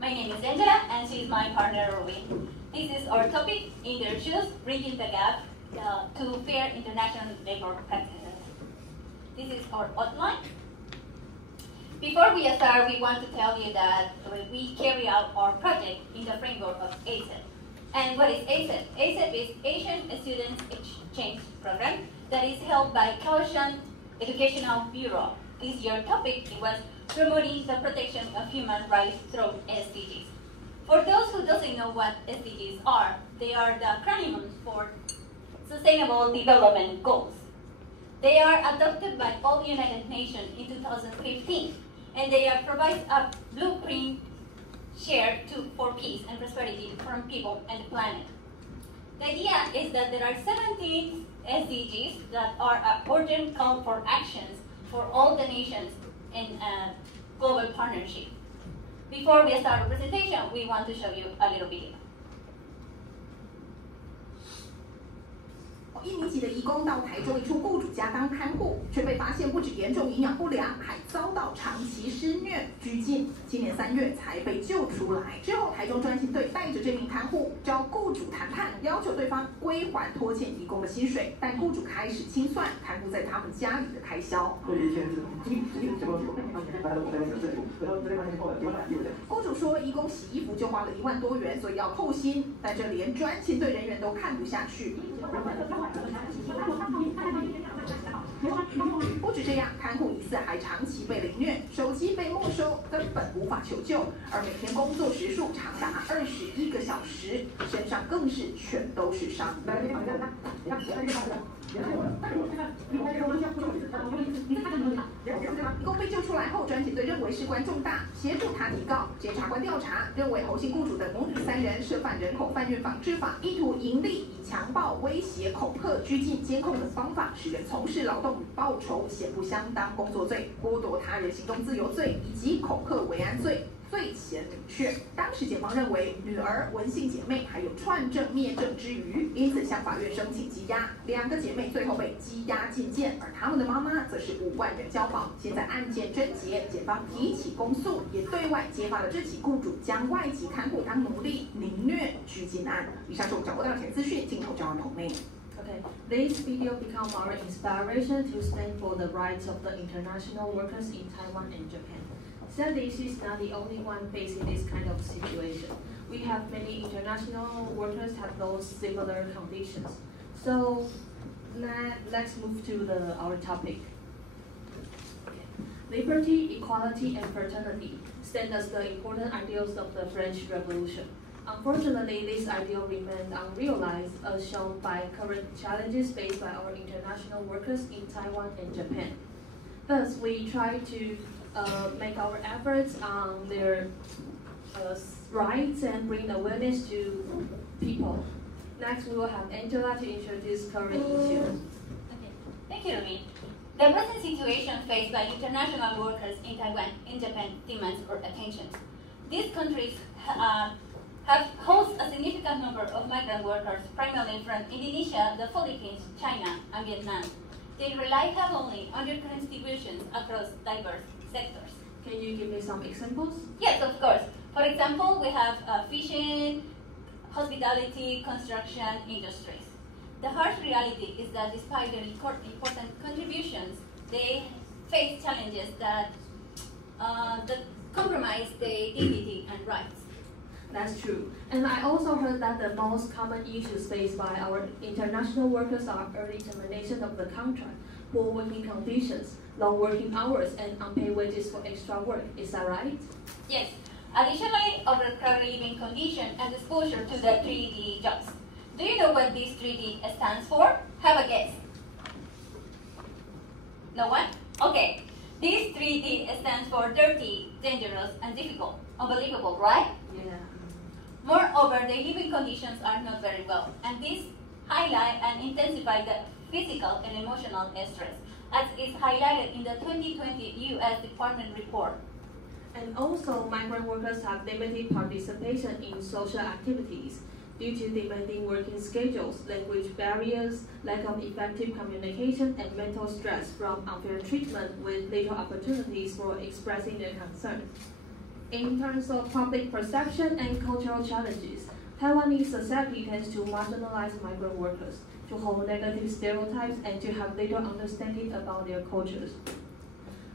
My name is Angela, and she is my partner, Ruby. This is our topic, In Their Shoes, Bridging the Gap to Fair International Labor Practices. This is our outline. Before we start, we want to tell you that we carry out our project in the framework of ACEP. And what is ACEP? ACEP is Asian Students Exchange Program that is held by Kaohsiung Educational Bureau. This year's topic was promoting the protection of human rights through SDGs. For those who doesn't know what SDGs are, they are the acronyms for Sustainable Development Goals. They are adopted by all United Nations in 2015, and they provide a blueprint shared for peace and prosperity from people and the planet. The idea is that there are 17 SDGs that are an urgent call for actions for all the nations in a global partnership. Before we start our presentation, we want to show you a little video. 1年级的移工到台中一处雇主家当看护，却被发现不止严重营养不良，还遭到长期施虐拘禁。今年3月才被救出来。之后，台中专勤队带着这名看护找雇主谈判，要求对方归还拖欠移工的薪水，但雇主开始清算看护在他们家里的开销。雇主说，移工洗衣服就花了1万多元，所以要扣薪，但这连专勤队人员都看不下去。 不止这样，看护疑似还长期被凌虐，手机被没收，根本无法求救，而每天工作时数长达21个小时，身上更是全都是伤。移工被救出来后，专勤队认为事关重大，协助他提告。检察官调查认为，侯姓雇主等母女3人涉犯人口贩运防治法，意图盈利，以强暴、威胁、恐吓、拘禁、监控等方法，使人从事劳动与报酬显不相当工作罪、剥夺他人行动自由罪以及恐吓危安罪。 罪嫌明确，当时检方认为女儿、文姓姐妹还有串证灭证之余，因此向法院申请羁押。2个姐妹最后被羁押禁见，而他们的妈妈则是5万元交保。现在案件侦结，检方提起公诉，也对外揭发了这起雇主将外籍看护当奴隶、凌虐、拘禁案。以上是我掌握到的前资讯，镜头交还彭妹。 Okay, this video become our inspiration to stand for the rights of the international workers in Taiwan and Japan. Sadly, she's not the only one facing this kind of situation. We have many international workers have those similar conditions. So let's move to our topic. Liberty, equality, and fraternity stand as the important ideals of the French Revolution. Unfortunately, this ideal remains unrealized as shown by current challenges faced by our international workers in Taiwan and Japan. Thus, we try to make our efforts on their rights and bring awareness to people. Next, we will have Angela to introduce current issues. Okay. Thank you, Ruby. The present situation faced by international workers in Taiwan and Japan demands our attention. These countries host a significant number of migrant workers, primarily from Indonesia, the Philippines, China, and Vietnam. They rely heavily on their contributions across diverse sectors. Can you give me some examples? Yes, of course. For example, we have fishing, hospitality, construction industries. The harsh reality is that despite their important contributions, they face challenges that compromise their dignity and rights. That's true. And I also heard that the most common issues faced by our international workers are early termination of the contract, poor working conditions, long working hours, and unpaid wages for extra work. Is that right? Yes. Additionally, overcrowded living conditions and exposure to the 3D jobs. Do you know what this 3D stands for? Have a guess. No one? Okay. This 3D stands for dirty, dangerous, and difficult. Unbelievable, right? Yeah. Moreover, the living conditions are not very well, and this highlight and intensify the physical and emotional stress, as is highlighted in the 2020 U.S. Department report. And also, migrant workers have limited participation in social activities due to demanding working schedules, language barriers, lack of effective communication, and mental stress from unfair treatment with little opportunities for expressing their concerns. In terms of public perception and cultural challenges, Taiwanese society tends to marginalize migrant workers, to hold negative stereotypes, and to have little understanding about their cultures.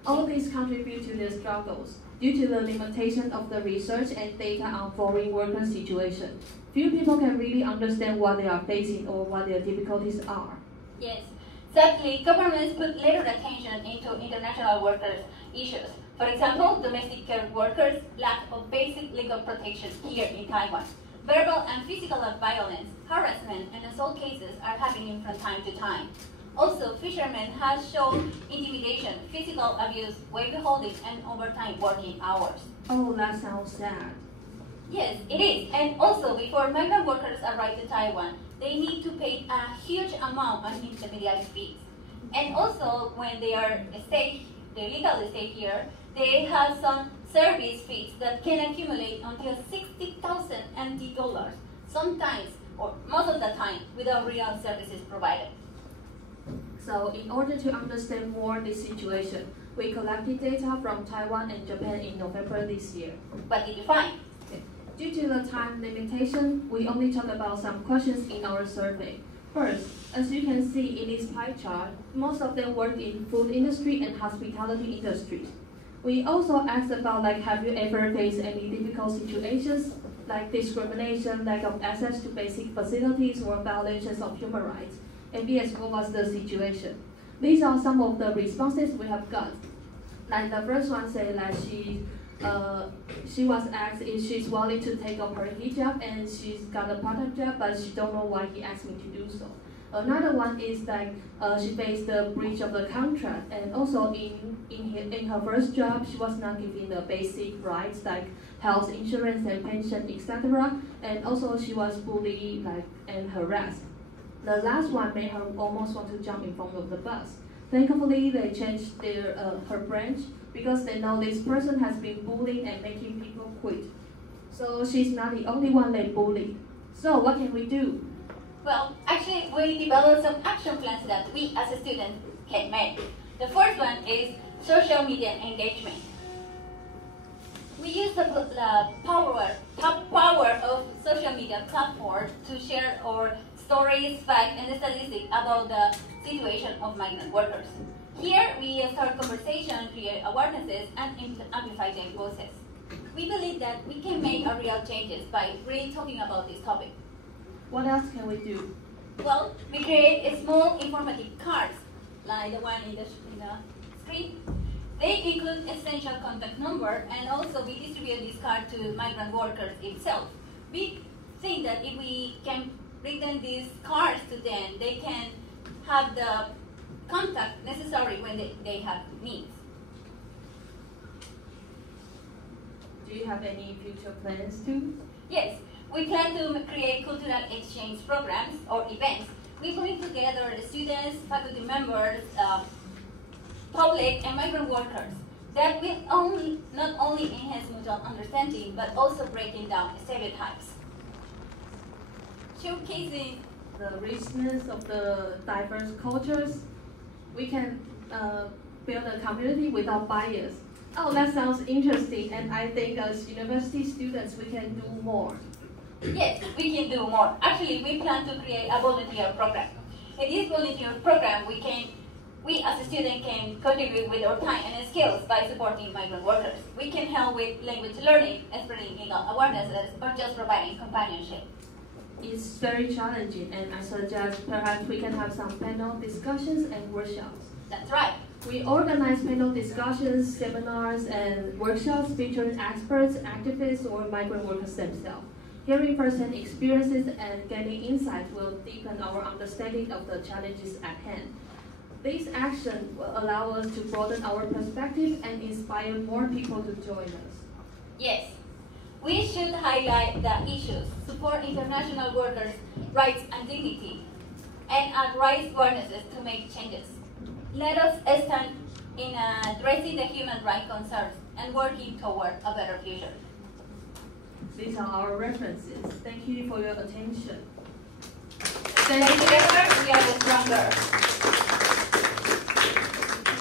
All these contribute to their struggles. Due to the limitation of the research and data on foreign worker situation, few people can really understand what they are facing or what their difficulties are. Yes, sadly, governments put little attention into international workers' issues. For example, domestic care workers lack of basic legal protection here in Taiwan. Verbal and physical violence, harassment, and assault cases are happening from time to time. Also, fishermen have shown intimidation, physical abuse, wage holding, and overtime working hours. Oh, that sounds sad. Yes, it is. And also, before migrant workers arrive to Taiwan, they need to pay a huge amount on intermediary fees. And also, when they legally stay here, they have some service fees that can accumulate until 60,000 NT dollars, sometimes, or most of the time, without real services provided. So, in order to understand more this situation, we collected data from Taiwan and Japan in November this year. What did you find? Due to the time limitation, we only talk about some questions in our survey. First, as you can see in this pie chart, most of them work in food industry and hospitality industries. We also asked about have you ever faced any difficult situations like discrimination, lack of access to basic facilities, or violations of human rights? And yes, what was the situation? These are some of the responses we have got. Like the first one said that she was asked if she's willing to take off her hijab and she's got a part-time job, but she don't know why he asked me to do so. Another one is she faced the breach of the contract, and also in her first job, she was not given the basic rights like health insurance and pension, etc. And also she was bullied and harassed. The last one made her almost want to jump in front of the bus. Thankfully, they changed her branch because they know this person has been bullying and making people quit. So she's not the only one they bullied. So what can we do? Well, actually, we developed some action plans that we as a student can make. The first one is social media engagement. We use the power of social media platforms to share our stories, facts, and statistics about the situation of migrant workers. Here, we start conversation, create awarenesses, and amplify their voices. We believe that we can make a real changes by really talking about this topic. What else can we do? Well, we create a small informative cards, like the one in the screen. They include essential contact number, and also we distribute this card to migrant workers itself. We think that if we can bring them these cards to them, they can have the contact necessary when they have needs. Do you have any future plans too? Yes, we plan to create cultural exchange programs or events. We bring together the students, faculty members, public, and migrant workers that will not only enhance mutual understanding, but also breaking down stereotypes. Showcasing the richness of the diverse cultures, we can build a community without bias. Oh, that sounds interesting, and I think as university students, we can do more. Yes, we can do more. Actually, we plan to create a volunteer program. In this volunteer program, we as a student can contribute with our time and skills by supporting migrant workers. We can help with language learning, spreading legal awarenesses, or just providing companionship. It's very challenging, and I suggest perhaps we can have some panel discussions and workshops. That's right. We organize panel discussions, seminars, and workshops featuring experts, activists, or migrant workers themselves. Hearing first-hand experiences and gaining insights will deepen our understanding of the challenges at hand. This action will allow us to broaden our perspective and inspire more people to join us. Yes. We should highlight the issues, support international workers' rights and dignity, and raise awarenesses to make changes. Let us stand in addressing the human rights concerns and working toward a better future. These are our references. Thank you for your attention. Together, we are stronger.